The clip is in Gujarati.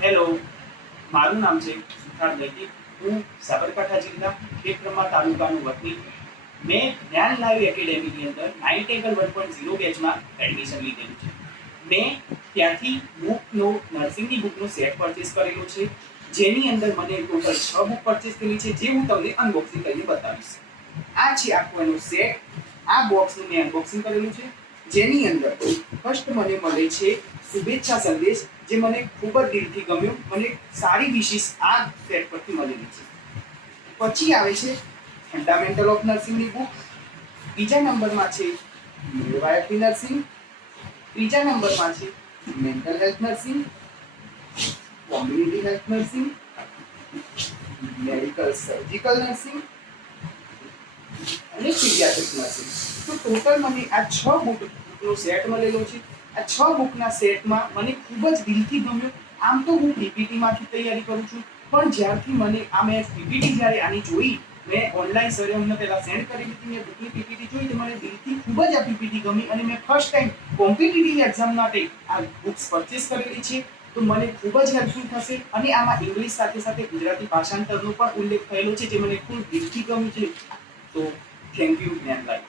હેલો, મારું નામ છે સુથાર દૈતિક. હું સાબરકાંઠા જિલ્લા ખેડબ્રહ્મા તાલુકાનું વતની. મેં જ્ઞાન લાઈવ એકેડેમીની અંદર નાઇટેગલ 1.0 બેચમાં એડમિશન લીધેલું છે. મેં ત્યાંથી બુકનો નર્સિંગની બુકનો સેટ પરચેસ કરેલો છે, જેની અંદર મને ટોટલ 6 બુક પરચેસ કરેલી છે, જે હું તમને અનબોક્સિંગ કરીને બતાવીશ. આ છે આખો એનો સેટ. આ બોક્સનું મેં અનબોક્સિંગ કરેલું છે, જેની અંદર ફર્સ્ટ મને મળે છે શુભેચ્છા સંદેશ, જે મને ખૂબ જ દિલથી ગમ્યો. મને સારી વિશેષ આ સેટ પરથી મળેલી છે. પછી આવે છે ફંડામેન્ટલ ઓફ નર્સિંગની બુક. બીજા નંબરમાં છે મિડવાઇફરી નર્સિંગ. ત્રીજા નંબરમાં છે mental health nursing, community health nursing, medical surgical nursing અને પીડિયાટ્રિક નર્સિંગ. તો ટોટલ મને આ 6 બુકનો સેટ મળેલો છે. આ 6 બુકના સેટમાં મને ખૂબ જ દિલથી ગમ્યો. આમ તો હું પીપીટીમાંથી તૈયારી કરું છું, પણ જ્યારથી મને મેં પીપીટી જ્યારે આની જોઈ, મેં ઓનલાઈન સરે અમને પહેલાં સેન્ડ કરી હતી, મેં બુકની પીપીટી જોઈ તો મને દિલથી ખૂબ જ આ પીપીટી ગમી અને મેં ફર્સ્ટ ટાઈમ કોમ્પિટિટિવ એક્ઝામ માટે આ બુક્સ પરચેસ કરેલી છે. તો મને ખૂબ જ હેલ્પફુલ થશે અને આમાં ઇંગ્લિશ સાથે સાથે ગુજરાતી ભાષાંતરનો પણ ઉલ્લેખ થયેલો છે, જે મને ખૂબ દિલથી ગમ્યું છે. તો થેન્ક યુ જ્ઞાન લાઈવ.